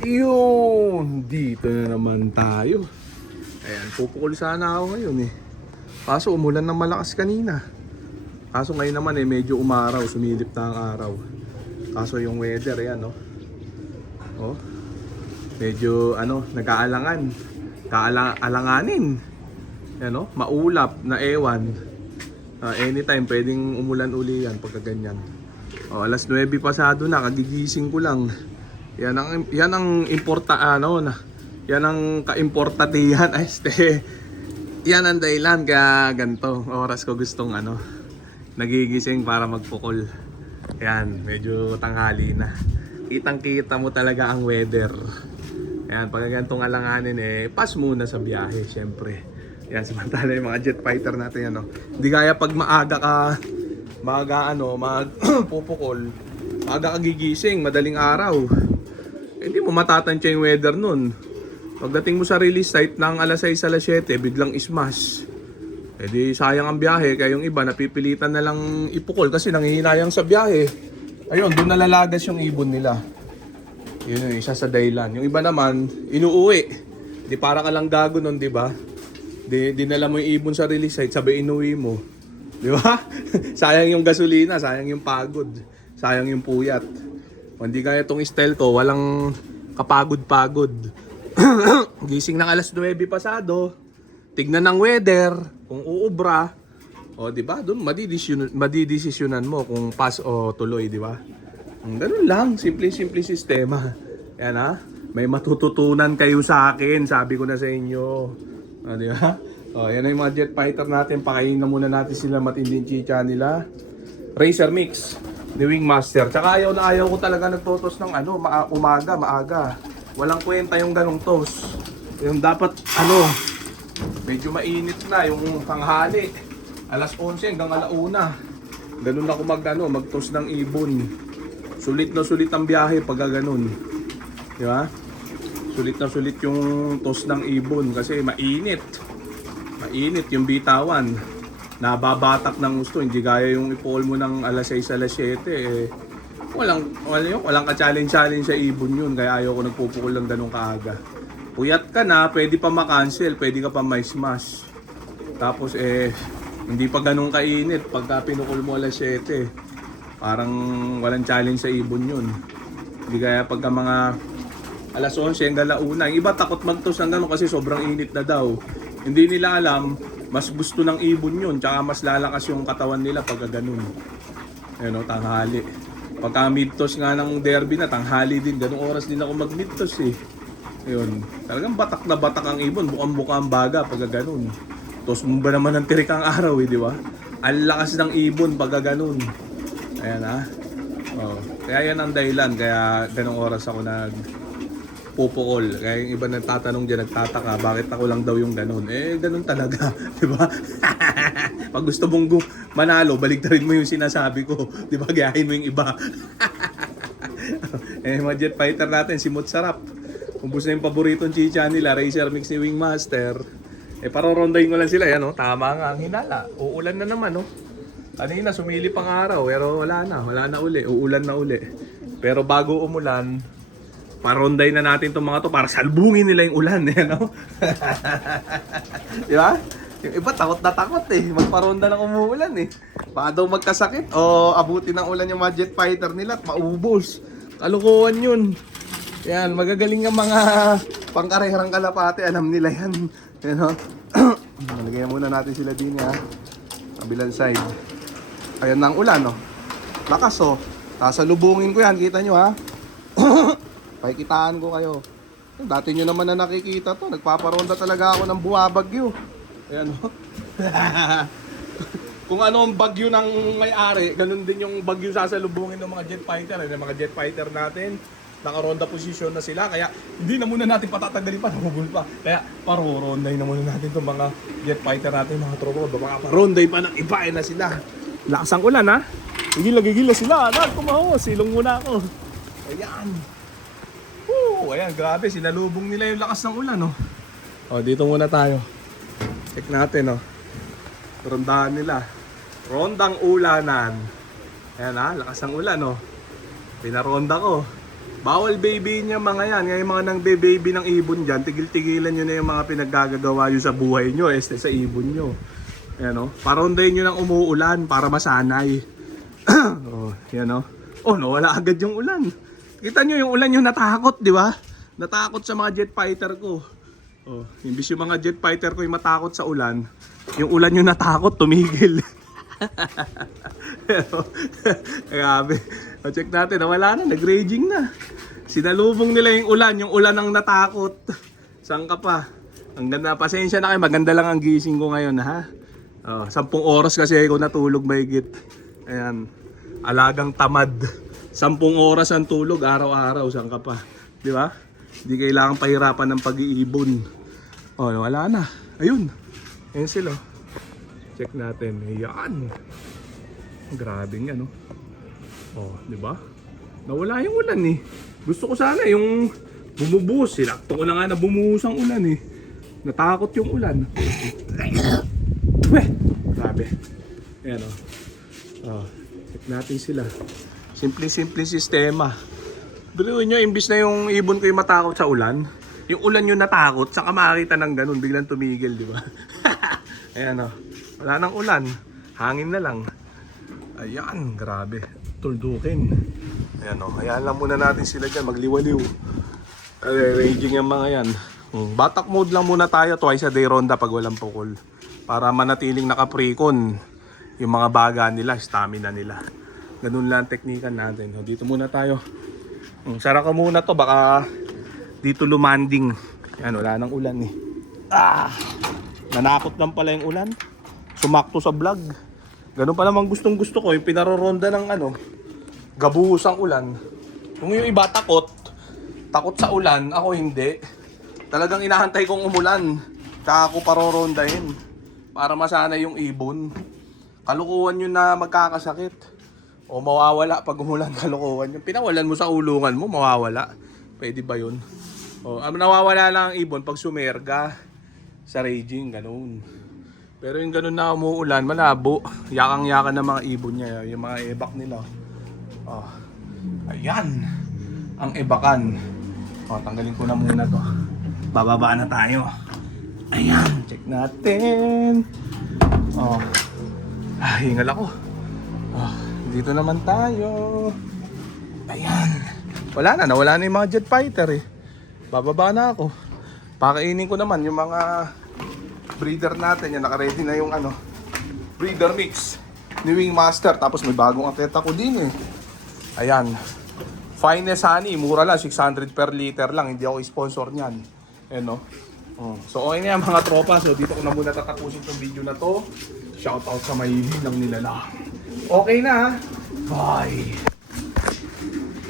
Yun, dito na naman tayo. Ayan, pupukol sana ako ngayon eh. Kaso umulan ng malakas kanina. Kaso ngayon naman medyo umaraw, sumilip na ang araw. Kaso yung weather, ayan no. Oh. Medyo nag-aalangan. Alanganin. Ayan no, maulap na ewan. Anytime pwedeng umulan uli yan pagka ganyan. Alas 9 pasado na, kagigising ko lang. Yan ang yan ang kaimportatihan yan ang dahilan kaya ganito oras ko gustong nagigising para magpukol. Yan, medyo tanghali na. Kitang-kita mo talaga ang weather. Yan, pag ganitong alanganin pas muna sa biyahe, syempre. Yan, samantala yung mga jet fighter natin Hindi kaya pag magpupukol, maaga kagigising, madaling araw. Hindi mo matatansya yung weather nun. Pagdating mo sa release site ng alas 6, alas 7, biglang ismas. Di sayang ang biyahe, kaya yung iba napipilitan na lang ipukol kasi nanghihinayang sa biyahe. Ayun, doon nalalagas yung ibon nila. Yun yung isa sa dahilan. Yung iba naman, inuuwi. Di para ka lang gago nun, di ba? Dinala mo yung ibon sa release site, sabay inuwi mo. Di ba? Sayang yung gasolina, sayang yung pagod, sayang yung puyat. Kung hindi kaya itong style ko, walang kapagod-pagod. Gising ng alas 9 pasado, tignan ng weather, kung uubra, di ba? Doon madidesisyonan mo kung pass o tuloy, di ba? Ganun lang, simple sistema. Yan ha, may matututunan kayo sa akin, sabi ko na sa inyo. Di ba? Yan na yung mga jet fighter natin, pakainin na muna natin sila matinding chicha nila. Racer Mix ni Wingmaster. Tsaka ayaw ko talaga nagtotos ng maaga. Walang kwenta yung ganong toast. Yung dapat medyo mainit na yung tanghali. Alas 11 hanggang alauna. Ganun ako mag-toast ng ibon. Sulit na sulit ang biyahe pag ganun. Di ba? Sulit na sulit yung toast ng ibon kasi mainit. Mainit yung bitawan. Nababatak ng gusto, hindi gaya yung ipol mo ng alas 6, alas 7 walang ka-challenge sa ibon yun, kaya ayaw ko nagpupukol lang ganun kaaga. Puyat ka na, pwede pa ma-cancel, pwede ka pa may smash. Tapos hindi pa ganun kainit pagka pinukol mo alas 7. Parang walang challenge sa ibon yun. Hindi gaya pagka mga alas 11 hanggang alauna. Yung iba takot mag-toast ng ganun kasi sobrang init na daw. Hindi nila alam, mas gusto ng ibon yun, tsaka mas lalakas yung katawan nila pag ganun. Tanghali. Pagka mid-toss nga ng derby na, tanghali din, ganung oras din ako mag-mid-toss Ayun, talagang batak na batak ang ibon, bukang-buka ang baga pag ganun. Toss mo ba naman ng tirik ang araw di ba? Ang lakas ng ibon pag ganun. Ayan kaya yan ang dahilan, kaya ganung oras ako pupukol. Kaya yung iba nagtatanong dyan, nagtataka, bakit ako lang daw yung ganun? Ganun talaga, di ba? Pag gusto mong manalo, baliktarin mo yung sinasabi ko. Di ba? Gayahin mo yung iba. Mga jet fighter natin, si Motsarap. Ubus na yung paboritong chicha nila, Racer Mix ni Wingmaster. Parorondahin ko lang sila, yan tama nga ang hinala. Uulan na naman, Kanina, sumilip ang araw, pero wala na uli. Uulan na uli. Pero bago umulan, paronday na natin itong mga to para salbungin nila yung ulan. Di ba? Yung iba takot na takot magparonda ng umuulan Baka daw magkasakit o abutin ng ulan yung mga jet fighter nila at maubos. Kalukuhan yun. Yan, magagaling ang mga pangkarerang kalapate. Alam nila yan. Nalagyan muna natin sila din kabilang side. Ayan na ang ulan lakas sasalubungin ko yan, kita nyo pakikitaan ko kayo. Dati nyo naman na nakikita to, nagpaparonda talaga ako ng buwabagyo. Ayan Kung ano ang bagyo ng may-ari, ganun din yung bagyo sasalubungin ng mga jet fighter. Yung mga jet fighter natin, nakaronda posisyon na sila. Kaya hindi na muna natin patatagalin pa, nahubol pa. Kaya paroronday na muna natin itong mga jet fighter natin, mga tropa. Baka paronday pa ng iba na sila. Lakas ang ulan Gigila sila. Silong muna ako. Ayan. Ayan, grabe, sinalubong nila yung lakas ng ulan dito muna tayo. Check natin Rondahan nila. Rondang ulanan. Ayan lakas ng ulan Pinaronda ko. Bawal baby niya mga yan. Ngayon mga nang baby ng ibon dyan, tigil-tigilan nyo na yung mga pinaggagawa nyo sa buhay nyo, sa ibon nyo. Ayan o. Parondayin nyo ng umuulan para masanay. Oh, yan o. Oh, nawala agad yung ulan. Kita nyo yung ulan yung natakot, di ba? Natakot sa mga jet fighter ko. Oh, imbis yung mga jet fighter ko yung matakot sa ulan, yung ulan yung natakot, tumigil. Grabe. O, check natin, wala na, nag-raging na. Sinalubong nila yung ulan ang natakot. Saan ka pa? Ang ganda, pasensya na kayo, maganda lang ang gising ko ngayon ha. 10 oras kasi ako natulog mahigit. Ayan, alagang tamad. 10 oras ang tulog, araw-araw, saan ka pa? Di ba? Hindi kailangan pahirapan ng pag-iibon. Oh, wala na. Ayun. Ayan sila. Check natin. Ayan. Grabe nga, no? Oh, di ba? Nawala yung ulan eh. Gusto ko sana yung bumubuhos. Sinakto ko na nga na bumuhos ang ulan eh. Natakot yung ulan. Grabe. Ayan o. Oh, check natin sila. Simple sistema. Biruin nyo, imbis na yung ibon ko yung matakot sa ulan, yung ulan yung natakot, saka makakita ng ganun, biglang tumigil, di ba? Ayan o. Wala nang ulan. Hangin na lang. Ayan, grabe. Tuldukin. Ayan o. Hayaan lang muna natin sila dyan, magliwaliw. Raging yung mga yan. Batak mode lang muna tayo, twice a day ronda pag walang pukol. Para manatiling naka-precon yung mga baga nila, stamina nila. Ganun lang ang teknikan natin. Dito muna tayo. Sara ka muna to, baka dito lumanding. Yan, wala nang ulan eh. Nanakot lang pala yung ulan. Sumakto sa vlog. Ganun pa naman gustong gusto ko, yung pinaroronda ng gabuhos ang ulan. Kung yung iba takot sa ulan, ako hindi. Talagang inahantay kong umulan. Tsaka ako parorondahin. Para masanay yung ibon. Kalukuhan yun na magkakasakit. O mawawala pag umulan, kalukuhan yun. Pinawalan mo sa ulungan mo, mawawala. Pwede ba yun? O, nawawala lang ang ibon pag sumerga sa raging, ganun. Pero yung ganun na umuulan, malabo. Yakang-yakan ng mga ibon niya, yung mga ebak nila. Oh. Ayan. Ang ebakan. O, tanggalin ko na muna to. Bababa na tayo. Ayan, check natin. Oh. Hingal ako. Oh, dito naman tayo. Ayan. Nawala na yung mga jet fighter eh. Bababa na ako. Pakainin ko naman yung mga breeder natin. Yan, naka-ready na yung breeder mix ni Wingmaster. Tapos may bagong ateta ko din eh. Ayan. Finest honey, mura lang, 600 per liter lang. Hindi ako sponsor niyan. Ayan no. So okay na yan mga tropa. So dito ko na muna tatapusin itong video na to. Shoutout sa may ng nilalang. Okay na ha. Bye.